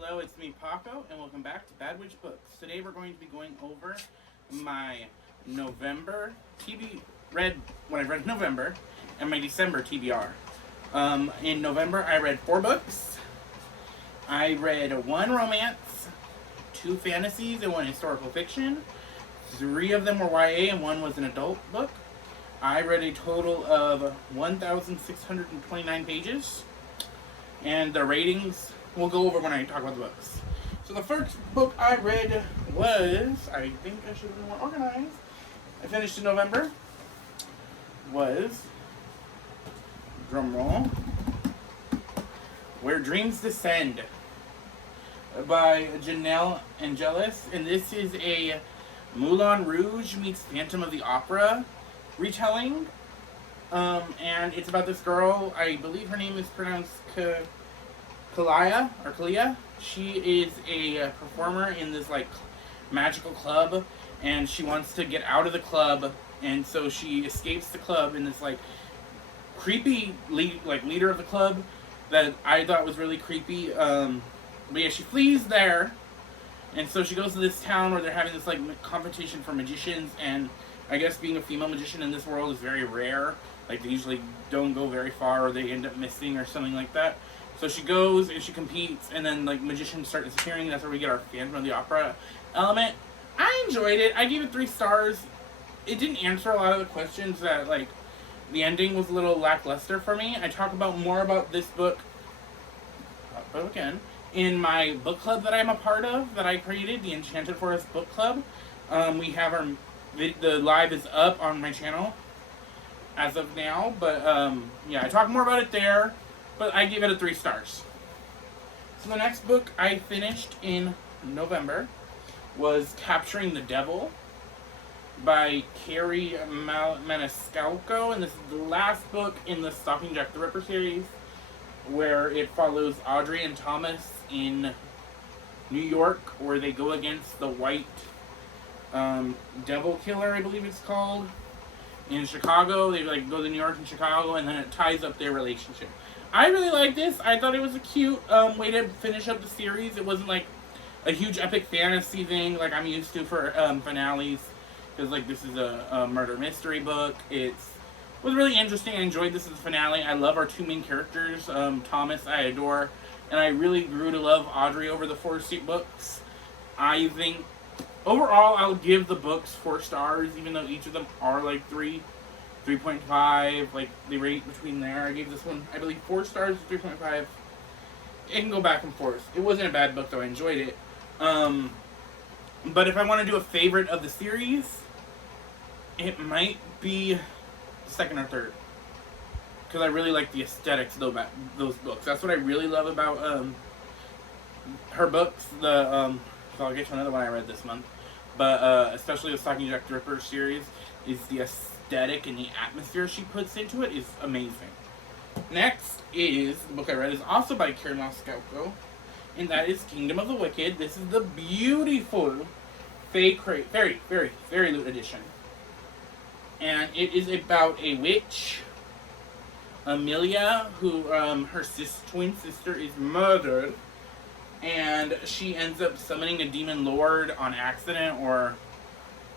Hello, it's me, Paco, and welcome back to Bad Witch Books. Today we're going to be going over my November what I read in November, and my December TBR. In November, I read 4 books. I read 1 romance, 2 fantasies, and 1 historical fiction. 3 of them were YA, and 1 was an adult book. I read a total of 1,629 pages, and the ratings we'll go over when I talk about the books. So the first book I read was, I think I should have been more organized, I finished in November, was, drumroll, Where Dreams Descend by Janelle Angelis. And this is a Moulin Rouge meets Phantom of the Opera retelling. And it's about this girl, I believe her name is pronounced Kalia. She is a performer in this like magical club, and she wants to get out of the club, and so she escapes the club in this like creepy leader of the club that I thought was really creepy. But yeah, she flees there, and so she goes to this town where they're having this like competition for magicians, and I guess being a female magician in this world is very rare. Like they usually don't go very far, or they end up missing or something like that. So she goes and she competes, and then like magicians start disappearing. That's where we get our Phantom of the Opera element. I enjoyed it. I gave it 3 stars. It didn't answer a lot of the questions that like the ending was a little lackluster for me. I talk about more about this book, but again, in my book club that I'm a part of, that I created, the Enchanted Forest Book Club. We have the live is up on my channel as of now, but yeah, I talk more about it there. But I give it a 3 stars. So the next book I finished in November was Capturing the Devil by Carrie Maniscalco. And this is the last book in the Stalking Jack the Ripper series, where it follows Audrey and Thomas in New York, where they go against the White Devil Killer, I believe it's called. In Chicago, they like go to New York and Chicago, and then it ties up their relationship. I really like this. I thought it was a cute way to finish up the series. It wasn't like a huge epic fantasy thing like I'm used to for finales, because like this is a murder mystery book. It was really interesting. I enjoyed this as a finale. I love our 2 main characters. Thomas I adore, and I really grew to love Audrey over the 4 books. I think overall I'll give the books 4 stars, even though each of them are like 3.5, like they rate between there. I gave this one, I believe, 4 stars, 3.5. It can go back and forth. It wasn't a bad book though, I enjoyed it. But if I want to do a favorite of the series, it might be 2nd or 3rd. Because I really like the aesthetics of those books. That's what I really love about her books. So I'll get to another one I read this month. But especially the Stalking Jack the Ripper series, is the aesthetic and the atmosphere she puts into it is amazing. Next is the book I read is also by Carrie Maniscalco, and that is Kingdom of the Wicked. This is the beautiful very, very, very loot edition, and it is about a witch, Amelia, who her twin sister is murdered, and she ends up summoning a demon lord on accident, or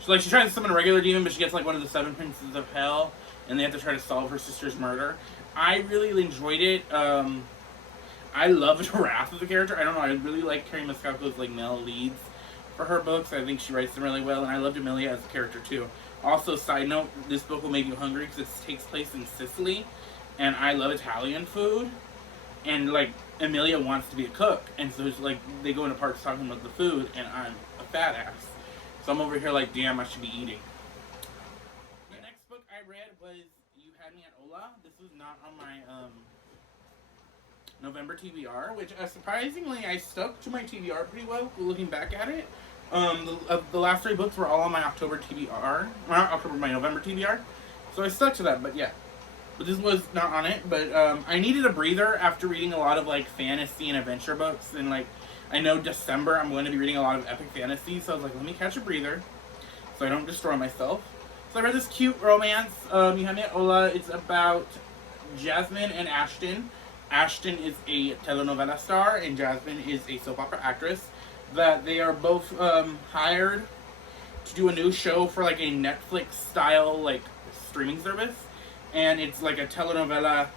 she tries to summon a regular demon, but she gets like one of the 7 princes of hell, and they have to try to solve her sister's murder. I really enjoyed it. I loved the wrath of the character. I don't know, I really like Carrie Maniscalco's like male leads for her books. I think she writes them really well, and I loved Amelia as a character too. Also, side note, this book will make you hungry because it takes place in Sicily, and I love Italian food, and like Amelia wants to be a cook, and so it's like they go into parks talking about the food, and I'm a fat ass. So I'm over here like, damn, I should be eating. The next book I read was You Had Me at Hola. This was not on my November TBR, which surprisingly I stuck to my TBR pretty well looking back at it. The last 3 books were all on my October TBR, my November TBR, so I stuck to that. But yeah, but this was not on it. But I needed a breather after reading a lot of like fantasy and adventure books, and like I know December I'm going to be reading a lot of epic fantasy, so I was like, let me catch a breather so I don't destroy myself. So I read this cute romance, You Had Me at Hola. It's about Jasmine and Ashton, Ashton is a telenovela star and Jasmine is a soap opera actress. That they are both hired to do a new show for like a Netflix style like streaming service, and it's like a telenovela,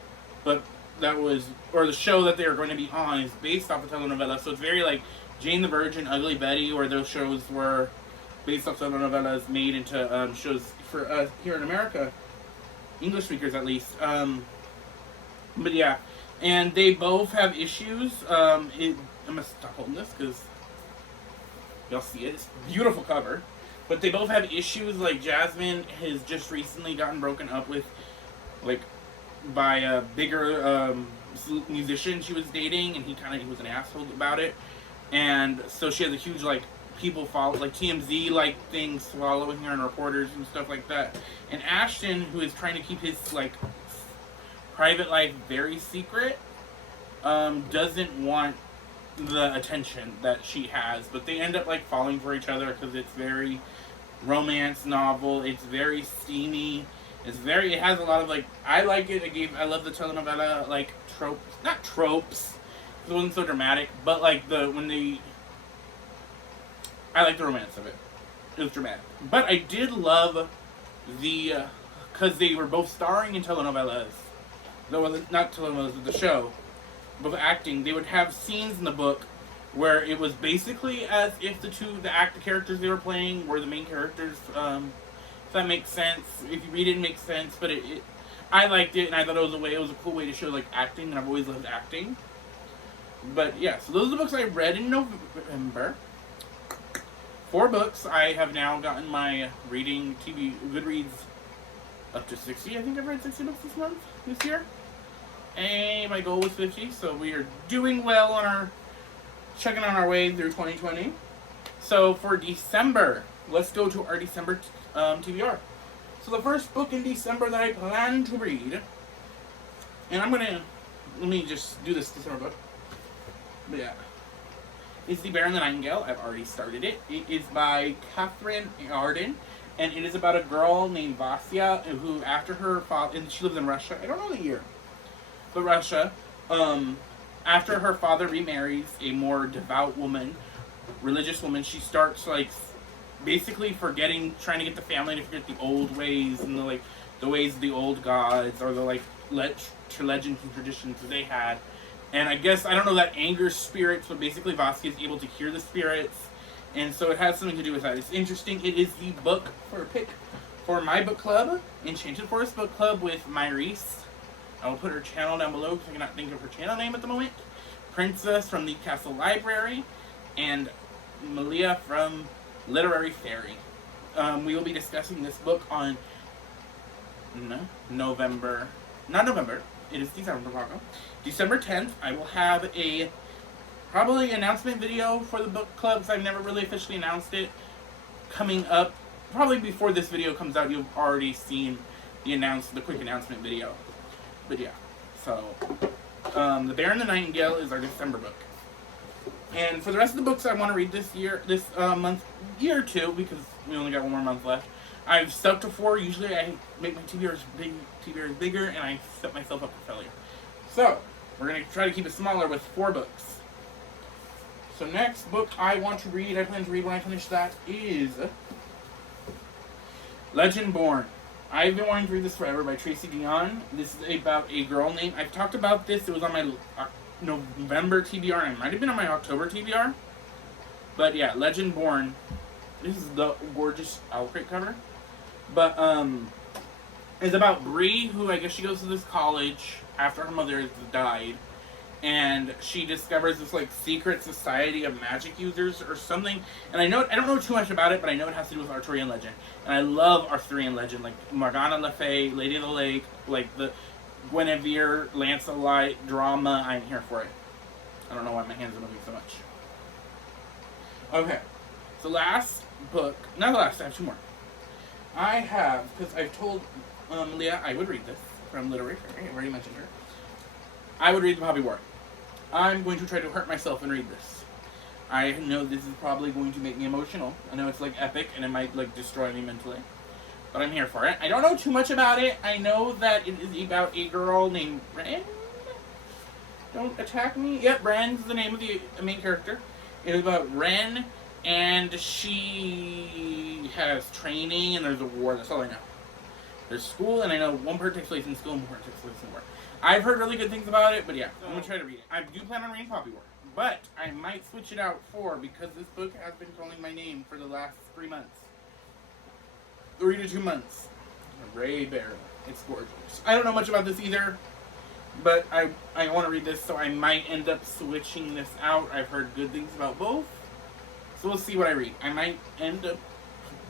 but the show that they are going to be on is based off a telenovela. So it's very like Jane the Virgin, Ugly Betty, where those shows were based off telenovelas made into shows for us here in America, English speakers at least. But yeah, and they both have issues. I'm gonna stop holding this because y'all see it. It's a beautiful cover. But they both have issues. Like Jasmine has just recently gotten broken up with, like, by a bigger musician she was dating, and he was an asshole about it. And so she has a huge like people follow like TMZ like things following her and reporters and stuff like that. And Ashton, who is trying to keep his like private life very secret, doesn't want the attention that she has. But they end up like falling for each other because it's very romance novel. It's very steamy. It has a lot of like, I like it. I love the telenovela like tropes, not tropes. It wasn't so dramatic, but like I like the romance of it. It was dramatic, but I did love because they were both starring in telenovelas. No, not telenovelas, but the show, both acting. They would have scenes in the book where it was basically as if the characters they were playing were the main characters. If that makes sense. If you read it, it makes sense. But I liked it, and I thought it was a cool way to show like acting, and I've always loved acting. But yeah, so those are the books I read in November. 4 books. I have now gotten my reading TV Goodreads up to 60. I think I've read 60 books this year. And my goal was 50, so we are doing well checking on our way through 2020. So for December, let's go to our December TBR. So the first book in December that I plan to read, and let me just do this December book. But yeah, is The Bear and the Nightingale. I've already started it. It is by Catherine Arden, and it is about a girl named Vasya who, after her father, and she lives in Russia. I don't know the year, but Russia. After her father remarries a more devout woman, religious woman, she starts like basically trying to get the family to forget the old ways and the ways of the old gods, or the like legends and traditions that they had. And I guess, I don't know, that angers spirits, but basically Vasya is able to hear the spirits, and so it has something to do with that. It's interesting. It is the book for my book club, Enchanted Forest Book Club with Myreese. I will put her channel down below because I cannot think of her channel name at the moment. Princess from the Castle Library, and Malia from Literary Fairy. We will be discussing this book on December 10th. I will have probably announcement video for the book club, because I've never really officially announced it, coming up. Probably before this video comes out, you've already seen the quick announcement video. But yeah, so The Bear and the Nightingale is our December book. And for the rest of the books I want to read this year or two, because we only got one more month left, I've stuck to 4. Usually I make my TBRs bigger, and I set myself up for failure. So, we're going to try to keep it smaller with 4 books. So next book I plan to read when I finish that, is Legend Born. I've been wanting to read this forever, by Tracy Deonn. This is about a girl named, I've talked about this, it was on my November TBR, and it might have been on my October TBR. But yeah, Legend Born. This is the gorgeous Owlcrate cover. But it's about Bree, who I guess she goes to this college after her mother has died, and she discovers this like secret society of magic users or something. And I don't know too much about it, but I know it has to do with Arthurian legend. And I love Arthurian legend, like Morgana Le Fay, Lady of the Lake, like the Guinevere, Lancelot drama. I'm here for it. I don't know why my hands are moving so much. Okay, so last book, not the last, I have 2 more. I have, because I've told Leah I would read this from Literary Fairy. I've already mentioned her. I would read The Poppy War. I'm going to try to hurt myself and read this. I know this is probably going to make me emotional. I know it's like epic, and it might like destroy me mentally. But I'm here for it. I don't know too much about it. I know that it is about a girl named Ren, Don't attack me. Yep, Ren's the name of the main character. It is about Ren, and she has training, and there's a war. That's all I know. There's school, and I know one part takes place in school, and one part takes place in war. I've heard really good things about it, but yeah, I'm gonna try to read it. I do plan on reading Poppy War, but I might switch it out because this book has been calling my name for the last 3 months. 3 to 2 months. Ray Bear. It's gorgeous. I don't know much about this either, but I want to read this, so I might end up switching this out. I've heard good things about both, so we'll see what I read. I might end up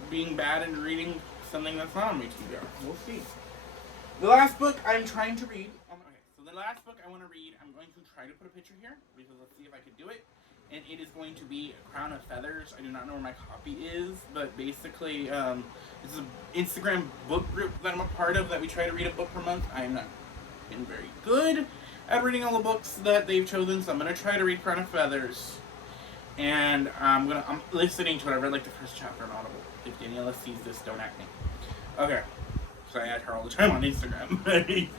being bad and reading something that's not on my TBR. We'll see. The last book I'm trying to read. Okay, so the last book I want to read, I'm going to try to put a picture here because let's see if I can do it. And it is going to be Crown of Feathers. I do not know where my copy is, but basically, this is an Instagram book group that I'm a part of that we try to read a book per month. I am not been very good at reading all the books that they've chosen, so I'm gonna try to read Crown of Feathers. And I'm listening to it. I read like the first chapter on Audible. If Daniela sees this, don't at me. Okay. So I add her all the time on Instagram.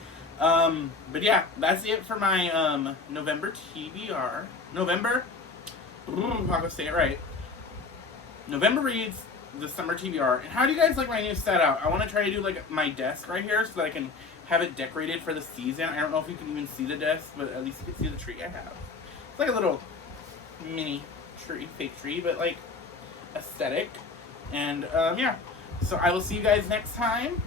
But yeah, that's it for my November TBR. I'm gonna say it right. November reads, the summer TBR. And how do you guys like my new setup? I want to try to do like my desk right here so that I can have it decorated for the season. I don't know if you can even see the desk, but at least you can see the tree I have. It's like a little mini tree, fake tree, but like aesthetic. And yeah, so I will see you guys next time.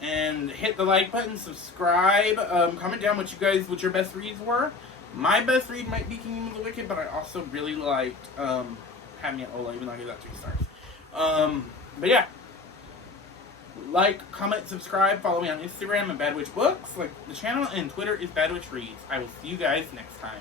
And hit the like button, subscribe, comment down what your best reads were. My best read might be Kingdom of the Wicked, but I also really liked Padme Ola, even though I gave that 3 stars. But yeah, like, comment, subscribe, follow me on Instagram and Bad Witch Books, like the channel, and Twitter is Bad Witch Reads. I will see you guys next time.